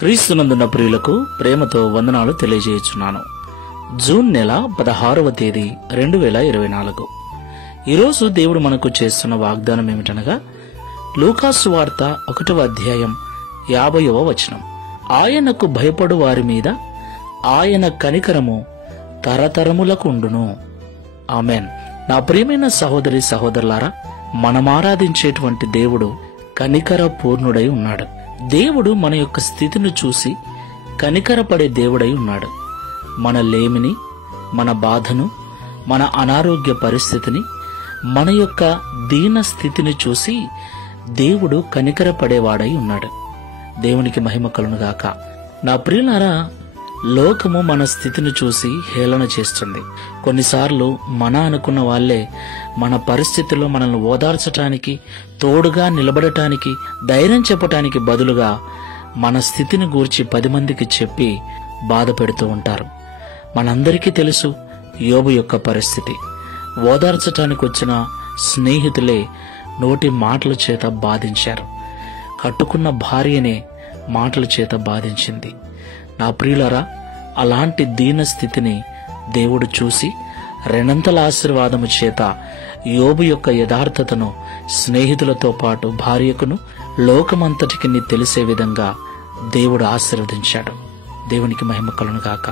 క్రీస్తునందున్న ప్రియులకు ప్రేమతో వందనాలు తెలియజేయుచున్నాను. జూన్ నెల 16వ తేదీ 2024. ఈరోజు దేవుడు మనకు చేస్తున్న వాగ్దానం ఏమిటనగా, లూకాసు వార్త 1వ అధ్యాయం 50వ వచనం. ఆయనకు భయపడు వారి మీద ఆయన కనికరము తరతరములకు ఉండును. ఆమెన్. నా ప్రియమైన సహోదరి సహోదరులారా, మనమారాధించేటువంటి దేవుడు కనికర పూర్ణుడై ఉన్నాడు. దేవుడు మన యొక్క స్థితిని చూసి కనికరపడే దేవుడై ఉన్నాడు. మన లేమిని, మన బాధను, మన అనారోగ్య పరిస్థితిని, మన యొక్క దీన స్థితిని చూసి దేవుడు కనికరపడేవాడై ఉన్నాడు. దేవునికి మహిమ కలుగునుగాక. నా ప్రియులారా, లోకము మన స్థితిని చూసి హేళన చేస్తుంది. కొన్నిసార్లు మన అనుకున్న వాళ్లే మన పరిస్థితుల్లో మనల్ని ఓదార్చటానికి, తోడుగా నిలబడటానికి, ధైర్యం చెప్పటానికి బదులుగా మన స్థితిని గూర్చి 10 మందికి చెప్పి బాధ పెడుతూ ఉంటారు. మనందరికీ తెలుసు యోబు యొక్క పరిస్థితి. ఓదార్చటానికి వచ్చిన స్నేహితులే నోటి మాటల చేత బాధించారు. కట్టుకున్న భార్యనే మాటల చేత బాధించింది. నా ప్రియులారా, అలాంటి దీన స్థితిని దేవుడు చూసి రెండంతల ఆశీర్వాదము చేత యోబు యొక్క యథార్థతను స్నేహితులతో పాటు భార్యకును లోకమంతటికి తెలిసే విధంగా దేవుడు ఆశీర్వదించాడు. దేవునికి మహిమ కలుగునుగాక.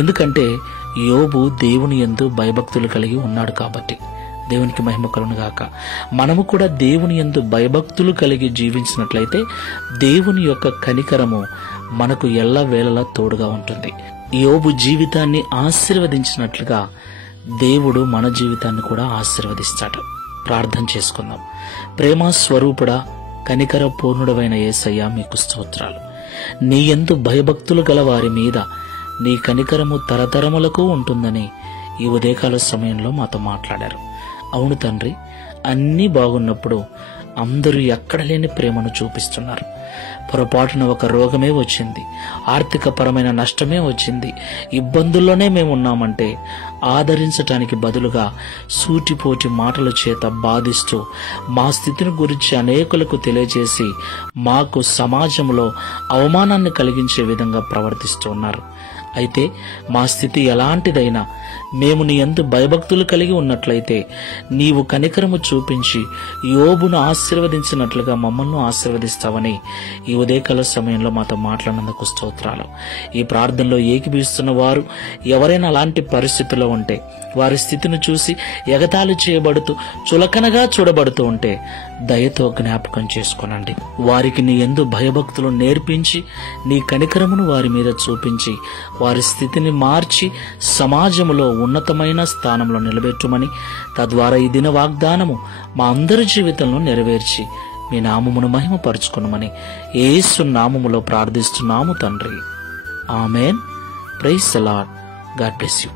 ఎందుకంటే యోబు దేవుని యందు భయభక్తులు కలిగి ఉన్నాడు కాబట్టి. దేవునికి మహిమ కలుగునుగాక. మనము కూడా దేవుని యందు భయభక్తులు కలిగి జీవించినట్లయితే దేవుని యొక్క కనికరము మనకు ఎల్లవేళలా తోడుగా ఉంటుంది. యోబు జీవితాన్ని ఆశీర్వదించినట్లుగా దేవుడు మన జీవితాన్ని కూడా ఆశీర్వదిస్తాడు. ప్రార్థన చేసుకుందాం. ప్రేమ స్వరూపుడా, కనికర పూర్ణుడవైన యేసయ్య, మీకు స్తోత్రాలు. నీ యందు భయభక్తులు గల వారి మీద నీ కనికరము తరతరములకు ఉంటుందని ఈ ఉదయకాల సమయంలో మాతో మాట్లాడారు. అవును తండ్రి, అన్నీ బాగున్నప్పుడు అందరూ ఎక్కడ లేని ప్రేమను చూపిస్తున్నారు. పొరపాటున ఒక రోగమే వచ్చింది, ఆర్థిక పరమైన నష్టమే వచ్చింది, ఇబ్బందుల్లోనే మేమున్నామంటే ఆదరించటానికి బదులుగా సూటిపోటి మాటల చేత బాధిస్తూ మా స్థితిని గురించి అనేకులకు తెలియజేసి మాకు సమాజంలో అవమానాన్ని కలిగించే విధంగా ప్రవర్తిస్తూ ఉన్నారు. అయితే మా స్థితి ఎలాంటిదైనా మేము నీ యందు భయభక్తులు కలిగి ఉన్నట్లయితే నీవు కనికరము చూపించి యోబును ఆశీర్వదించినట్లుగా మమ్మల్ని ఆశీర్వదిస్తావని ఈ ఉదయకాల సమయంలో మాతో మాట్లాడినందుకు స్తోత్రాలు. ఈ ప్రార్థనలో ఏకీభవిస్తున్న వారు ఎవరైనా అలాంటి పరిస్థితుల్లో ఉంటే, వారి స్థితిని చూసి ఎగతాళి చేయబడుతూ చులకనగా చూడబడుతూ ఉంటే దయతో జ్ఞాపకం చేసుకోనండి. వారికి నీ యందు భయభక్తులు నేర్పించి నీ కనికరమును వారి మీద చూపించి వారి స్థితిని మార్చి సమాజంలో ఉన్నతమైన స్థానంలో నిలబెట్టుమని, తద్వారా ఈ దిన వాగ్దానము మా అందరి జీవితంలో నెరవేర్చి మీ నామమును మహిమపరచుకొనుమని యేసు నామములో ప్రార్థిస్తున్నాము తండ్రి. Amen. Praise the Lord. God bless you.